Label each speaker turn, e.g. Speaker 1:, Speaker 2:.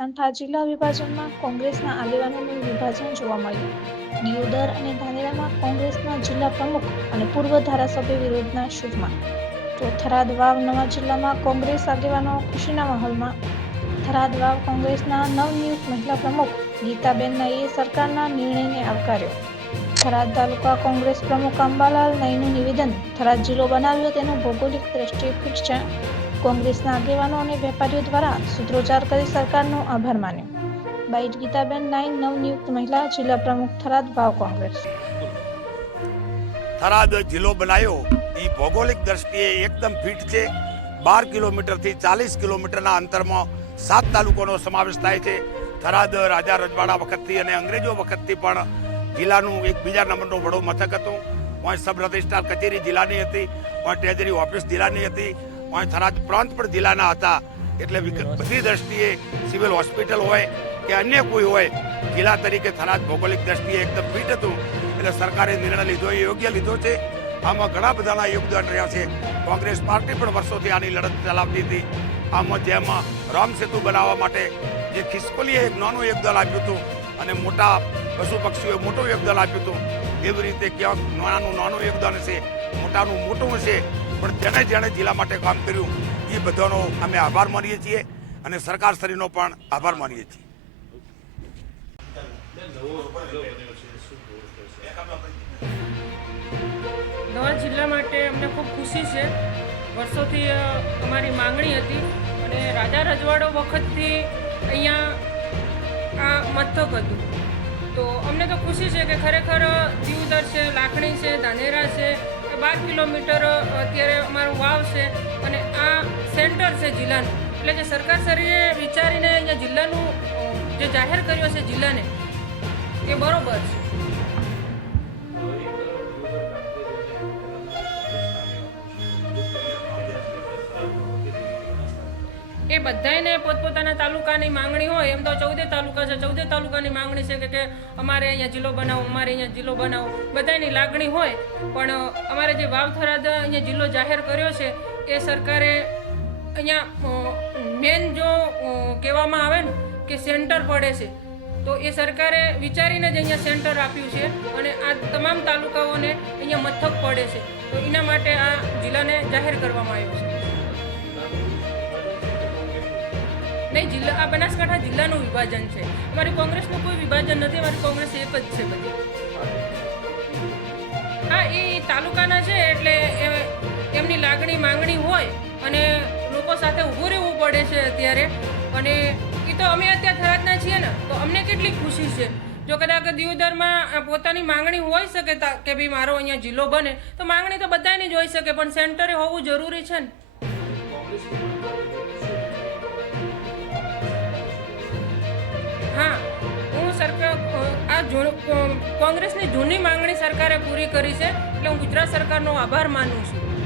Speaker 1: બનાસકાંઠા જિલ્લા વિભાજનમાં કોંગ્રેસના આગેવાનોનું વિભાજન જોવા મળ્યું. દિયોદર અને ધાનેરામાં કોંગ્રેસના જિલ્લા પ્રમુખ અને પૂર્વ ધારાસભ્ય વિરોધના સૂરમાં તો થરાદ વાવ નવા જિલ્લામાં કોંગ્રેસ આગેવાનો ખુશીના માહોલમાં. થરાદ વાવ કોંગ્રેસના નવનિયુક્ત મહિલા પ્રમુખ ગીતાબેન નાઈએ સરકારના નિર્ણયને આવકાર્યો. થરાદ તાલુકા કોંગ્રેસ પ્રમુખ અંબાલાલ નાઈનું નિવેદન થરાદ જિલ્લો બનાવ્યો તેનું ભૌગોલિક દ્રષ્ટિએ ફિટ છે કોંગ્રેસના આગેવાનો અને વેપારીઓ દ્વારા સૂત્રોચ્ચાર કરી સરકારનો આભાર માન્યો. બાઈટ ગીતાબેન નાઈન નવનિયુક્ત મહિલા, જિલ્લા પ્રમુખ થરાદ ભાવ કોંગ્રેસ.
Speaker 2: થરાદ જિલ્લો બનાવ્યો એ ભૌગોલિક દ્રષ્ટિએ એકદમ ફિટ છે. બાર કિલોમીટરથી ચાલીસ કિલોમીટરના અંતરમાં સાત તાલુકાનો સમાવેશ થાય છે. થરાદ રાજા રજવાડા વખતથી અને અંગ્રેજો વખતથી પણ જિલ્લાનું એક બીજા નંબરનો વડો મથક હતું. અહીં સબ રજિસ્ટ્રાર કચેરી જિલ્લાની હતી અહીં ટ્રેઝરી ઓફિસ જિલ્લાની હતી. થરાદ પ્રાંત પણ જિલ્લાના હતા. એટલે બધી દ્રષ્ટિએ સિવિલ હોસ્પિટલ હોય કે અન્ય કોઈ હોય જિલ્લા તરીકે થરાદ ભૌગોલિક દ્રષ્ટિએ એકદમ ફિટ હતું. એટલે સરકારે નિર્ણય લીધો એ યોગ્ય લીધો છે. આમાં ઘણા બધાના યોગદાન રહ્યા છે. કોંગ્રેસ પાર્ટી પણ વર્ષોથી આની લડત ચલાવતી હતી. આમાં જેમાં રામ સેતુ બનાવવા માટે જે ખિસકોલીએ એક નાનું યોગદાન આપ્યું હતું અને મોટા પશુ પક્ષીઓએ મોટું યોગદાન આપ્યું હતું એવી રીતે ક્યાંક નાનું નાનું યોગદાન હશે મોટાનું મોટું હશે, પણ જેણે જેણે જિલ્લા માટે કામ કર્યું, એ બધાનો અમે આભાર માનીએ છીએ અને સરકાર શ્રીનો પણ આભાર માનીએ છીએ.
Speaker 3: નવા જિલ્લા માટે અમને ખૂબ ખુશી છે. વર્ષોથી અમારી માંગણી હતી અને રાજા રજવાડો વખતથી અહીંયા આ મથક હતું. તો અમને તો ખુશી છે કે ખરેખર દીવદર છે, લાખણી છે, ધાનેરા છે બાર કિલોમીટર અત્યારે અમારું વાવ છે અને આ સેન્ટર છે જિલ્લાનું. એટલે જે સરકાર શ્રીએ વિચારીને અહીંયા જિલ્લાનું જે જાહેર કર્યો છે જિલ્લાને, એ બરોબર છે. એ બધાયને પોતપોતાના તાલુકાની માંગણી હોય, એમ તો ચૌદે તાલુકા છે. ચૌદે તાલુકાની માંગણી છે કે કે અમારે અહીંયા જિલ્લો બનાવો, અમારે અહીંયા જિલ્લો બનાવો. બધાની લાગણી હોય, પણ અમારે જે વાવથરાદ અહીંયા જિલ્લો જાહેર કર્યો છે, એ સરકારે અહીંયા મેન જો કહેવામાં આવે ને, કે સેન્ટર પડે છે. તો એ સરકારે વિચારીને જ અહીંયા સેન્ટર આપ્યું છે અને આ તમામ તાલુકાઓને અહીંયા મથક પડે છે. તો એના માટે આ જિલ્લાને જાહેર કરવામાં આવ્યો છે. નહીં, જિલ્લા, આ બનાસકાંઠા જિલ્લાનું વિભાજન છે. અમારી કોંગ્રેસનું કોઈ વિભાજન નથી, અમારી કોંગ્રેસ એક જ છે બધી. હા, એ તાલુકાના છે, એટલે એમની લાગણી માંગણી હોય અને લોકો સાથે ઊભું રહેવું પડે છે અત્યારે. અને એ તો અમે અત્યારે થરાદના છીએ ને, તો અમને કેટલી ખુશી છે. જો કદાચ દિયોદરમાં પોતાની માંગણી હોઈ શકે કે ભાઈ મારો અહીંયા જિલ્લો બને, તો માંગણી તો બધાની જ હોઈ શકે, પણ સેન્ટરે હોવું જરૂરી છે ને. કોંગ્રેસની જૂની માંગણી સરકારે પૂરી કરી છે એટલે હું ગુજરાત સરકારનો આભાર માનું છું.